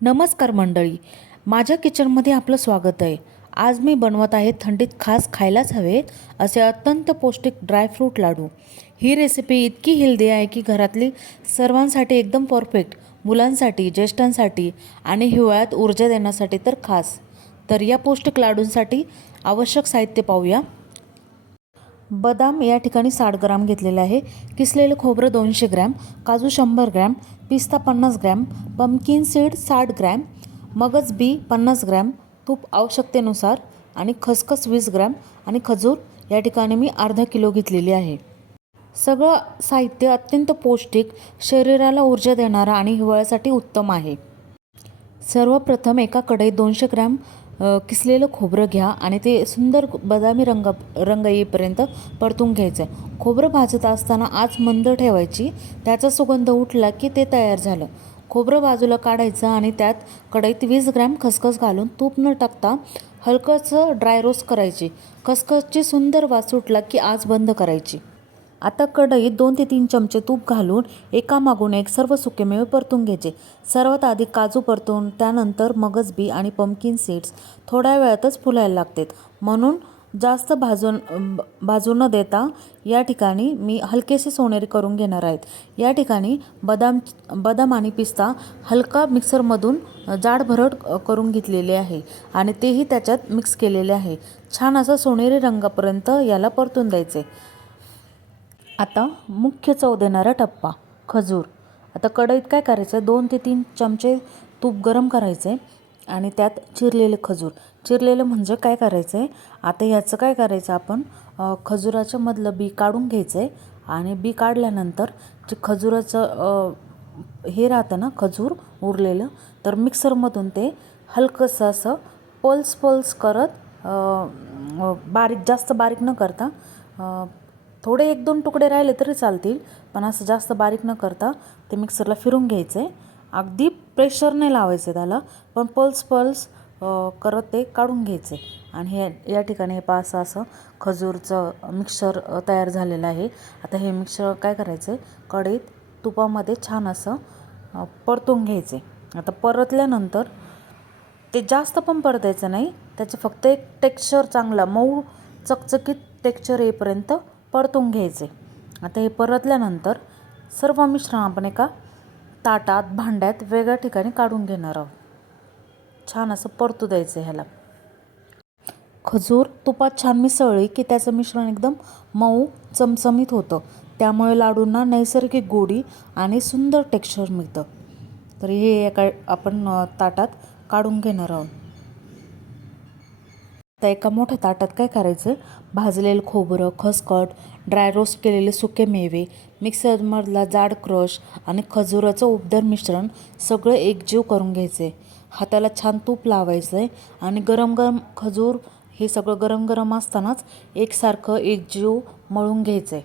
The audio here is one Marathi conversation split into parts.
नमस्कार मंडळी. माझ्या किचनमध्ये आपलं स्वागत आहे. आज मी बनवत आहे थंडीत खास खायलाच हवेत असे अत्यंत पौष्टिक ड्रायफ्रूट लाडू. ही रेसिपी इतकी हेल्दी आहे की घरातली सर्वांसाठी एकदम परफेक्ट मुलांसाठी ज्येष्ठांसाठी आणि हिवाळ्यात ऊर्जा देण्यासाठी तर खास. तर या पौष्टिक लाडूंसाठी आवश्यक साहित्य पाहूया. बदाम या ठिकाणी साठ ग्राम घेतलेलं आहे. किसलेलं खोबरं दोनशे ग्रॅम काजू शंभर ग्रॅम पिस्ता पन्नास ग्रॅम पम्किन सीड साठ ग्रॅम मगज बी पन्नास ग्रॅम तूप आवश्यकतेनुसार आणि खसखस वीस ग्रॅम आणि खजूर या ठिकाणी मी अर्धा किलो घेतलेली आहे. सगळं साहित्य अत्यंत पौष्टिक शरीराला ऊर्जा देणारा आणि हिवाळ्यासाठी उत्तम आहे. सर्वप्रथम एका कढईत दोनशे ग्रॅम किसलेलं खोबरं घ्या आणि ते सुंदर बदामी रंग रंग येईपर्यंत परतून घ्यायचं. आहे खोबरं भाजत असताना आज मंद ठेवायची. त्याचा सुगंध उठला की ते तयार झालं. खोबरं बाजूला काढायचं आणि त्यात कढईत वीस ग्रॅम खसखस घालून तूप न टाकता हलकंसं ड्राय रोस्ट करायची. खसखसची सुंदर वास सुटला की आज बंद करायची. आता कढईत दोन ते तीन चमचे तूप घालून एकामागून एक सर्व सुकेमेवे परतून घ्यायचे. सर्वात आधी काजू परतून त्यानंतर मगज बी आणि पमकिन सीड्स थोड्या वेळातच फुलायला लागतात. म्हणून जास्त भाजून भाजू न देता या ठिकाणी मी हलकेसे सोनेरी करून घेणार आहेत. या ठिकाणी बदाम बदाम आणि पिस्ता हलका मिक्सरमधून जाडभरट करून घेतलेले आहे आणि तेही त्याच्यात मिक्स केलेले आहे. छान असं सोनेरी रंगापर्यंत याला परतून द्यायचे. आता मुख्य चव देणारा टप्पा खजूर. आता कढईत काय करायचं दोन ते तीन चमचे तूप गरम करायचे आणि त्यात चिरलेले खजूर. चिरलेलं म्हणजे काय करायचं आहे आता ह्याचं काय करायचं आपण? खजुराच्या मधलं बी काढून घ्यायचं आहे आणि बी काढल्यानंतर जे खजुराचं हे राहतं ना खजूर उरलेलं तर मिक्सरमधून ते हलकंसं असं पल्स पल्स करत बारीक जास्त बारीक न करता थोडे एक दोन तुकडे राहिले तरी चालतील पण असं जास्त बारीक न करता ते मिक्सरला फिरून घ्यायचं. आहे अगदी प्रेशर नाही लावायचं त्याला पण पल्स पल्स करत ते काढून घ्यायचे. आणि हे या ठिकाणी हे पाच सहा असं खजूरचं मिक्सर तयार झालेलं आहे. आता हे मिक्सर काय करायचं? आहे कढईत तुपामध्ये छान असं परतून घ्यायचे. आता परतल्यानंतर ते जास्त पण परतायचं नाही त्याचं फक्त एक टेक्स्चर चांगला मऊ चकचकीत टेक्स्चर येईपर्यंत परतून घ्यायचे. आता हे परतल्यानंतर सर्व मिश्रण आपण एका ताटात भांड्यात वेगळ्या ठिकाणी काढून घेणार आहोत. छान असं परतू द्यायचं ह्याला. खजूर तुपात छान मिसळली की त्याचं मिश्रण एकदम मऊ चमचमीत होतं. त्यामुळे लाडूंना नैसर्गिक गोडी आणि सुंदर टेक्स्चर मिळतं. तर हे एका आपण ताटात काढून घेणार आहोत. आता एका मोठ्या ताटात काय करायचं? भाजलेलं खोबरं खसखट ड्राय रोस्ट केलेले सुके मेवे मिक्सरमधला जाड क्रश आणि खजुराचं उबदार मिश्रण सगळं एकजीव करून घ्यायचे. हाताला छान तूप लावायचं आहे आणि गरम गरम खजूर हे सगळं गरम गरम असतानाच एकसारखं एकजीव मळून घ्यायचं आहे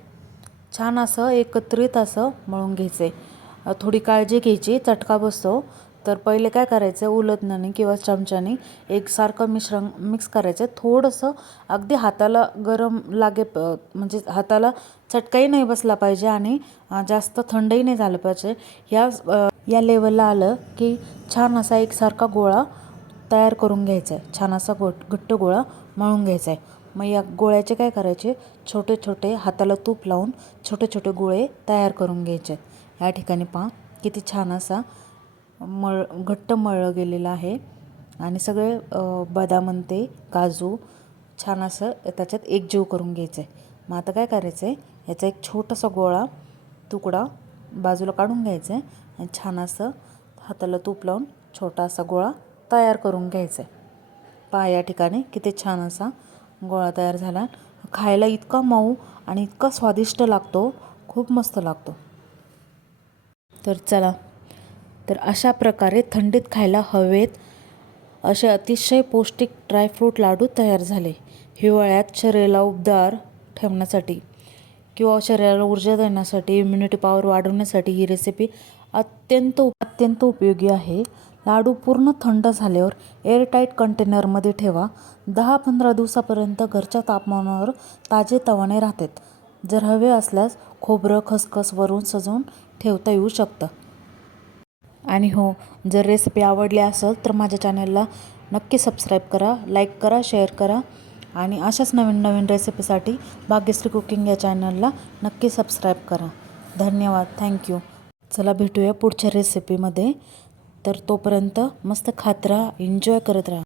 छान असं एकत्रित असं मळून घ्यायचं आहे थोडी काळजी घ्यायची चटका बसतो. तर पहिले काय करायचं उलटण्याने किंवा चमच्याने एकसारखं मिश्रण मिक्स करायचं. थोडंसं अगदी हाताला गरम लागे प- म्हणजे हाताला चटकाही नाही बसला पाहिजे आणि जास्त थंडही नाही झालं पाहिजे. या या लेवलला आलं की छान असा एकसारखा गोळा तयार करून घ्यायचा आहे. छान असा गोट घट्ट गोळा मळून घ्यायचा आहे. मग या गोळ्याचे काय करायचे छोटे छोटे हाताला तूप लावून छोटे छोटे गोळे तयार करून घ्यायचे. या ठिकाणी पहा किती छान असा मळ घट्ट मळलं गेलेलं आहे. आणि सगळे बदाम आणि ते काजू छान असं त्याच्यात एकजीव करून घ्यायचं आहे मग आता काय करायचं आहे याचा एक छोटासा गोळा तुकडा बाजूला काढून घ्यायचा आहे आणि छान असं हाताला तूप लावून छोटा असा गोळा तयार करून घ्यायचा आहे पहा या ठिकाणी किती छान असा गोळा तयार झाला. खायला इतका मऊ आणि इतका स्वादिष्ट लागतो. खूप मस्त लागतो. तर चला तर अशा प्रकारे थंडीत खायला हवेत. असे अतिशय पौष्टिक ड्रायफ्रूट लाडू तयार झाले. हिवाळ्यात शरीराला उबदार ठेवण्यासाठी किंवा शरीराला ऊर्जा देण्यासाठी इम्युनिटी पॉवर वाढवण्यासाठी ही रेसिपी अत्यंत अत्यंत उपयोगी आहे. लाडू पूर्ण थंड झाल्यावर एअरटाईट कंटेनरमध्ये ठेवा. दहा पंधरा दिवसापर्यंत घरच्या तापमानावर ताजे तवाने राहतात. जर हवे असल्यास खोबरं खसखस वरून सजवून ठेवता येऊ शकतं. आणि हो जर रेसिपी आवडली असेल तर माझ्या चॅनलला नक्की सबस्क्राईब करा लाईक करा शेअर करा. आणि अशाच नवीन नवीन रेसिपीसाठी भाग्यश्री कुकिंग या चॅनलला नक्की सबस्क्राईब करा. धन्यवाद. थँक्यू चला भेटूया पुढच्या रेसिपीमध्ये तर तोपर्यंत मस्त खात राहा एन्जॉय करत राहा.